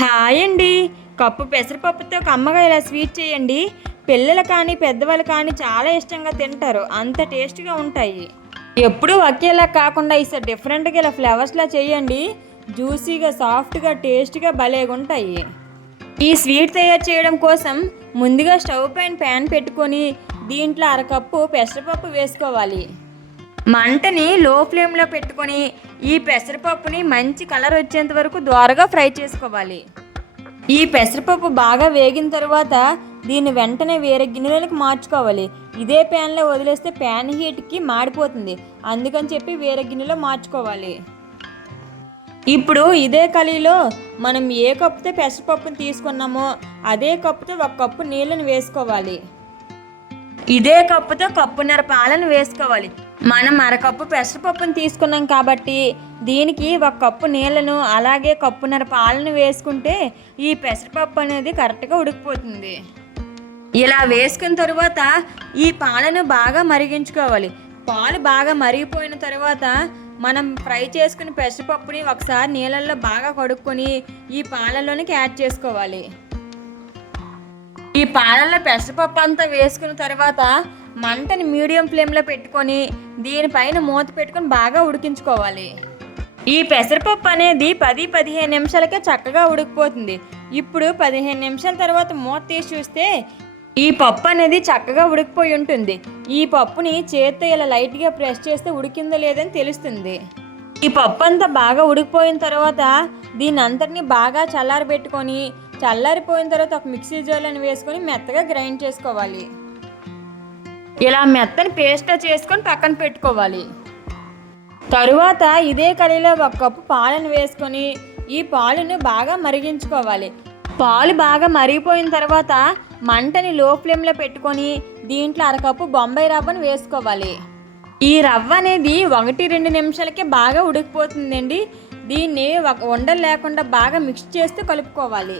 Hi అండి cup పెసరపప్పుతో కమ్మగా ఇలా స్వీట్ చేయండి. పిల్లలు కానీ పెద్దవాళ్ళు కానీ చాలా ఇష్టంగా తింటారు. అంత టేస్ట్గా ఉంటాయి. ఎప్పుడూ ఒకేలా కాకుండా ఈసారి డిఫరెంట్గా ఇలా ఫ్లేవర్స్లా చేయండి. జ్యూసీగా సాఫ్ట్గా టేస్ట్గా భలేగా ఉంటాయి. ఈ స్వీట్ తయారు చేయడం కోసం ముందుగా స్టవ్ పైన ప్యాన్ పెట్టుకొని దీంట్లో అరకప్పు పెసరపప్పు వేసుకోవాలి. మంటని లో ఫ్లేమ్లో పెట్టుకొని ఈ పెసరపప్పుని మంచి కలర్ వచ్చేంత వరకు దోరగా ఫ్రై చేసుకోవాలి. ఈ పెసరపప్పు బాగా వేగిన తర్వాత దీన్ని వెంటనే వేరే గిన్నెలోకి మార్చుకోవాలి. ఇదే ప్యాన్లో వదిలేస్తే ప్యాన్ హీట్కి మాడిపోతుంది. అందుకని చెప్పి వేరే గిన్నెలో మార్చుకోవాలి. ఇప్పుడు ఇదే కలిలో మనం ఏ కప్పుతో పెసరపప్పుని తీసుకున్నామో అదే కప్పుతో ఒక కప్పు నీళ్ళని వేసుకోవాలి. ఇదే కప్పుతో కప్పున్నర పాలను వేసుకోవాలి. మనం అరకప్పు పెసరపప్పును తీసుకున్నాం కాబట్టి దీనికి ఒక కప్పు నీళ్ళను అలాగే కప్పున్నర పాలను వేసుకుంటే ఈ పెసరపప్పు అనేది కరెక్ట్గా ఉడికిపోతుంది. ఇలా వేసుకున్న తర్వాత ఈ పాలను బాగా మరిగించుకోవాలి. పాలు బాగా మరిగిపోయిన తర్వాత మనం ఫ్రై చేసుకుని పెసరపప్పుని ఒకసారి నీళ్ళల్లో బాగా కడుక్కొని ఈ పాలలోనికి యాడ్ చేసుకోవాలి. ఈ పాలల్లో పెసరపప్పు అంతా వేసుకున్న తర్వాత మంటని మీడియం ఫ్లేమ్లో పెట్టుకొని దీనిపైన మూత పెట్టుకొని బాగా ఉడికించుకోవాలి. ఈ పెసరపప్పు అనేది పది పదిహేను నిమిషాలకే చక్కగా ఉడికిపోతుంది. ఇప్పుడు పదిహేను నిమిషాల తర్వాత మూత తీసి చూస్తే ఈ పప్పు అనేది చక్కగా ఉడికిపోయి ఉంటుంది. ఈ పప్పుని చేత్తో ఇలా లైట్గా ప్రెస్ చేస్తే ఉడికిందో లేదని తెలుస్తుంది. ఈ పప్పు అంతా బాగా ఉడికిపోయిన తర్వాత దీని అంతటిని బాగా చల్లారబెట్టుకొని చల్లారిపోయిన తర్వాత ఒక మిక్సీ జార్లను వేసుకొని మెత్తగా గ్రైండ్ చేసుకోవాలి. ఇలా మెత్తని పేస్ట్గా చేసుకొని పక్కన పెట్టుకోవాలి. తరువాత ఇదే కళీలో ఒక కప్పు పాలను వేసుకొని ఈ పాలును బాగా మరిగించుకోవాలి. పాలు బాగా మరిగిపోయిన తర్వాత మంటని లో ఫ్లేమ్లో పెట్టుకొని దీంట్లో అరకప్పు బొంబాయి రవ్వను వేసుకోవాలి. ఈ రవ్వ అనేది ఒకటి రెండు నిమిషాలకే బాగా ఉడికిపోతుందండి. దీన్ని ఒక ఉండలు లేకుండా బాగా మిక్స్ చేస్తూ కలుపుకోవాలి.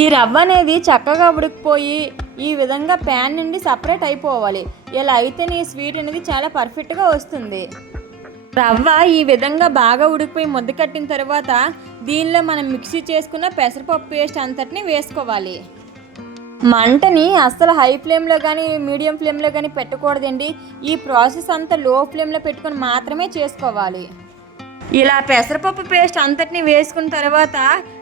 ఈ రవ్వ అనేది చక్కగా ఉడికిపోయి ఈ విధంగా ప్యాన్ నుండి సపరేట్ అయిపోవాలి. ఇలా అయితే నీ స్వీట్ అనేది చాలా పర్ఫెక్ట్గా వస్తుంది. రవ్వ ఈ విధంగా బాగా ఉడికిపోయి ముద్ద కట్టిన తర్వాత దీనిలో మనం మిక్సీ చేసుకున్న పెసరపప్పు పేస్ట్ అంతటిని వేసుకోవాలి. మంటని అస్సలు హై ఫ్లేమ్లో కానీ మీడియం ఫ్లేమ్లో కానీ పెట్టకూడదండి. ఈ ప్రాసెస్ అంతా లో ఫ్లేమ్లో పెట్టుకొని మాత్రమే చేసుకోవాలి. ఇలా పెసరపప్పు పేస్ట్ అంతటిని వేసుకున్న తర్వాత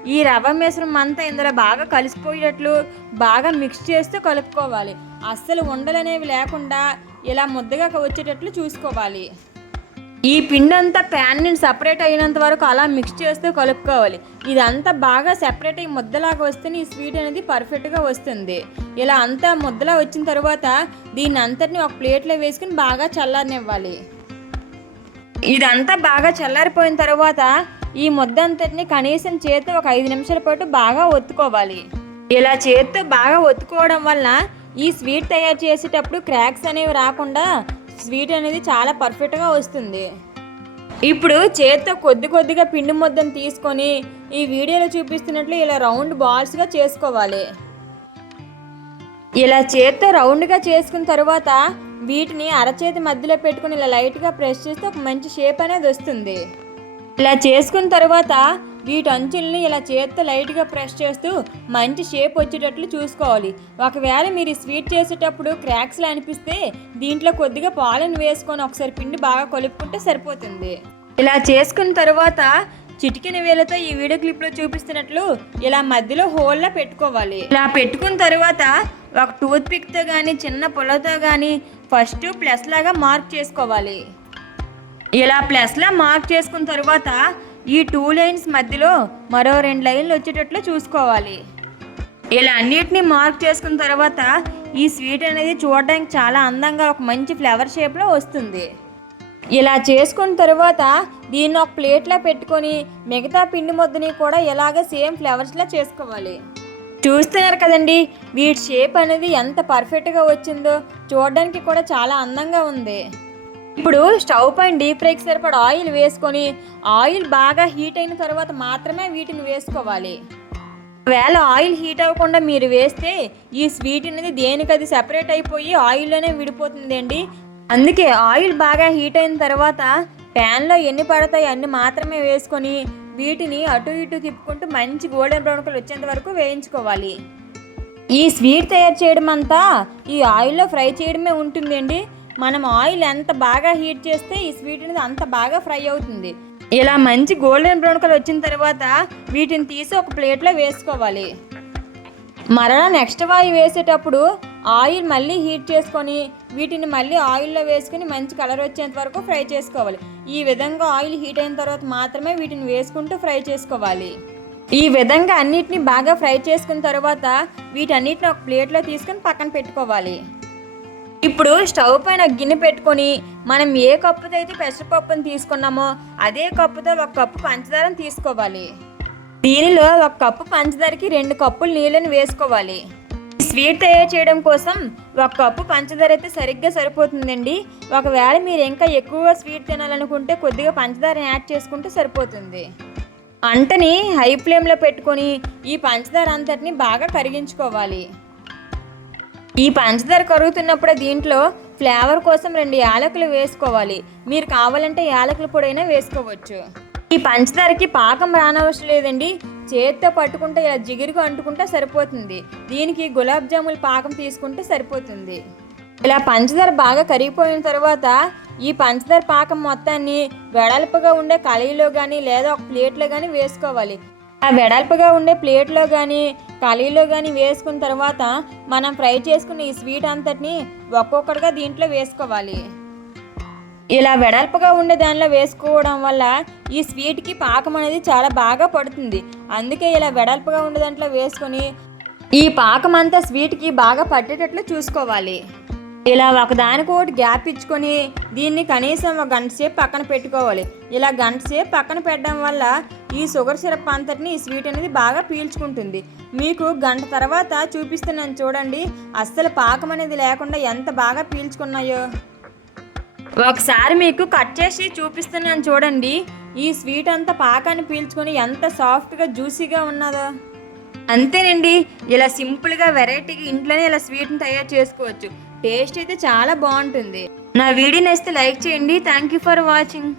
ఈ రవ్వ మిశ్రమం అంతా ఇందులో బాగా కలిసిపోయేటట్లు బాగా మిక్స్ చేస్తూ కలుపుకోవాలి. అస్సలు ఉండలనేవి లేకుండా ఇలా ముద్దగా వచ్చేటట్లు చూసుకోవాలి. ఈ పిండి అంతా ప్యాన్ నుండి సపరేట్ అయినంత వరకు అలా మిక్స్ చేస్తూ కలుపుకోవాలి. ఇదంతా బాగా సెపరేట్ అయ్యి ముద్దలాగా వస్తేనే ఈ స్వీట్ అనేది పర్ఫెక్ట్గా వస్తుంది. ఇలా అంతా ముద్దలా వచ్చిన తర్వాత దీన్ని అంతటిని ఒక ప్లేట్లో వేసుకుని బాగా చల్లారనివ్వాలి. ఇదంతా బాగా చల్లారిపోయిన తర్వాత ఈ ముద్ద అంతటిని కనీసం చేత్తో ఒక ఐదు నిమిషాల పాటు బాగా ఒత్తుకోవాలి. ఇలా చేతితో బాగా ఒత్తుకోవడం వల్ల ఈ స్వీట్ తయారు చేసేటప్పుడు క్రాక్స్ అనేవి రాకుండా స్వీట్ అనేది చాలా పర్ఫెక్ట్గా వస్తుంది. ఇప్పుడు చేత్తో కొద్ది కొద్దిగా పిండి ముద్దను తీసుకొని ఈ వీడియోలో చూపిస్తున్నట్లు ఇలా రౌండ్ బాల్స్గా చేసుకోవాలి. ఇలా చేత్తో రౌండ్గా చేసుకున్న తర్వాత వీటిని అరచేతి మధ్యలో పెట్టుకుని ఇలా లైట్గా ప్రెస్ చేస్తే ఒక మంచి షేప్ అనేది వస్తుంది. ఇలా చేసుకున్న తర్వాత వీటి అంచుల్ని ఇలా చేత్తో లైట్గా ప్రెస్ చేస్తూ మంచి షేప్ వచ్చేటట్లు చూసుకోవాలి. ఒకవేళ మీరు ఈ స్వీట్ చేసేటప్పుడు క్రాక్స్లు అనిపిస్తే దీంట్లో కొద్దిగా పాలను వేసుకొని ఒకసారి పిండి బాగా కలుపుకుంటే సరిపోతుంది. ఇలా చేసుకున్న తర్వాత చిటికిన వేలతో ఈ వీడియో క్లిప్లో చూపిస్తున్నట్లు ఇలా మధ్యలో హోల్లా పెట్టుకోవాలి. ఇలా పెట్టుకున్న తర్వాత ఒక టూత్ పిక్తో కానీ చిన్న పొలతో కానీ ఫస్ట్ ప్లస్ లాగా మార్క్ చేసుకోవాలి. ఇలా ప్లస్లా మార్క్ చేసుకున్న తర్వాత ఈ టూ లైన్స్ మధ్యలో మరో రెండు లైన్లు వచ్చేటట్లు చూసుకోవాలి. ఇలా అన్నిటినీ మార్క్ చేసుకున్న తర్వాత ఈ స్వీట్ అనేది చూడడానికి చాలా అందంగా ఒక మంచి ఫ్లవర్ షేప్లో వస్తుంది. ఇలా చేసుకున్న తర్వాత దీన్ని ఒక ప్లేట్లో పెట్టుకొని మిగతా పిండి ముద్దని కూడా ఇలాగే సేమ్ ఫ్లవర్స్లా చేసుకోవాలి. చూస్తున్నారు కదండి. వీటి షేప్ అనేది ఎంత పర్ఫెక్ట్గా వచ్చిందో చూడడానికి కూడా చాలా అందంగా ఉంది. ఇప్పుడు స్టవ్ పైన డీప్ ఫ్రైకి సరిపడా ఆయిల్ వేసుకొని ఆయిల్ బాగా హీట్ అయిన తర్వాత మాత్రమే వీటిని వేసుకోవాలి. ఒకవేళ ఆయిల్ హీట్ అవ్వకుండా మీరు వేస్తే ఈ స్వీట్ అనేది దేనికది సెపరేట్ అయిపోయి ఆయిల్లోనే విడిపోతుంది అండి అందుకే ఆయిల్ బాగా హీట్ అయిన తర్వాత ప్యాన్లో ఎన్ని పడతాయి అన్ని మాత్రమే వేసుకొని వీటిని అటు ఇటు తిప్పుకుంటూ మంచి గోల్డెన్ బ్రౌన్ కలర్ వచ్చేంత వరకు వేయించుకోవాలి. ఈ స్వీట్ తయారు చేయడం అంతా ఈ ఆయిల్లో ఫ్రై చేయడమే ఉంటుందండి. మనం ఆయిల్ ఎంత బాగా హీట్ చేస్తే ఈ స్వీట్ అనేది అంత బాగా ఫ్రై అవుతుంది. ఇలా మంచి గోల్డెన్ బ్రౌన్ కలర్ వచ్చిన తర్వాత వీటిని తీసి ఒక ప్లేట్లో వేసుకోవాలి. మరలా నెక్స్ట్ వాయి వేసేటప్పుడు ఆయిల్ మళ్ళీ హీట్ చేసుకొని వీటిని మళ్ళీ ఆయిల్లో వేసుకొని మంచి కలర్ వచ్చేంత వరకు ఫ్రై చేసుకోవాలి. ఈ విధంగా ఆయిల్ హీట్ అయిన తర్వాత మాత్రమే వీటిని వేసుకుంటూ ఫ్రై చేసుకోవాలి. ఈ విధంగా అన్నిటిని బాగా ఫ్రై చేసుకున్న తర్వాత వీటన్నిటిని ఒక ప్లేట్లో తీసుకొని పక్కన పెట్టుకోవాలి. ఇప్పుడు స్టవ్ పైన గిన్నె పెట్టుకొని మనం ఏ కప్పుతో అయితే పెసరపప్పుని తీసుకున్నామో అదే కప్పుతో ఒక కప్పు పంచదారం తీసుకోవాలి. దీనిలో ఒక కప్పు పంచదారకి రెండు కప్పులు నీళ్ళని వేసుకోవాలి. స్వీట్ తయారు చేయడం కోసం ఒక కప్పు పంచదార అయితే సరిగ్గా సరిపోతుందండి. ఒకవేళ మీరు ఇంకా ఎక్కువగా స్వీట్ తినాలనుకుంటే కొద్దిగా పంచదార యాడ్ చేసుకుంటే సరిపోతుంది. అంటని హై ఫ్లేమ్లో పెట్టుకొని ఈ పంచదార అంతటిని బాగా కరిగించుకోవాలి. ఈ పంచదార కరుగుతున్నప్పుడు దీంట్లో ఫ్లేవర్ కోసం రెండు యాలకులు వేసుకోవాలి. మీరు కావాలంటే యాలకుల పొడైనా వేసుకోవచ్చు. ఈ పంచదారకి పాకం రానవసరం లేదండి చేతితో పట్టుకుంటే ఇలా జిగురుగా అంటుకుంటే సరిపోతుంది. దీనికి గులాబ్ జాములు పాకం తీసుకుంటే సరిపోతుంది. ఇలా పంచదార బాగా కరిగిపోయిన తర్వాత ఈ పంచదార పాకం మొత్తాన్ని వెడల్పుగా ఉండే కళాయిలో కానీ లేదా ఒక ప్లేట్లో కానీ వేసుకోవాలి. ఆ వెడల్పుగా ఉండే ప్లేట్లో కానీ కళాయిలో కానీ వేసుకున్న తర్వాత మనం ఫ్రై చేసుకున్న ఈ స్వీట్ అంతటిని ఒక్కొక్కటిగా దీంట్లో వేసుకోవాలి. ఇలా వెడల్పుగా ఉండే దానిలో వేసుకోవడం వల్ల ఈ స్వీట్కి పాకం అనేది చాలా బాగా పడుతుంది. అందుకే ఇలా వెడల్పుగా ఉండే దాంట్లో వేసుకొని ఈ పాకం అంతా స్వీట్కి బాగా పట్టేటట్లు చూసుకోవాలి. ఇలా ఒకదానికొకటి గ్యాప్ ఇచ్చుకొని దీన్ని కనీసం ఒక గంట సేపు పక్కన పెట్టుకోవాలి. ఇలా గంట సేపు పక్కన పెట్టడం వల్ల ఈ షుగర్ సిరప్ అంతటిని ఈ స్వీట్ అనేది బాగా పీల్చుకుంటుంది. మీకు గంట తర్వాత చూపిస్తున్నాను చూడండి అస్సలు పాకం అనేది లేకుండా ఎంత బాగా పీల్చుకున్నాయో. ఒకసారి మీకు కట్ చేసి చూపిస్తున్నాను చూడండి. ఈ స్వీట్ అంతా పాకాన్ని పీల్చుకొని ఎంత సాఫ్ట్గా జ్యూసీగా ఉన్నదో. అంతేనండి. ఇలా సింపుల్గా వెరైటీగా ఇంట్లోనే ఇలా స్వీట్ని తయారు చేసుకోవచ్చు. టేస్ట్ అయితే చాలా బాగుంటుంది. నా వీడియో నచ్చితే లైక్ చేయండి. Thank you for watching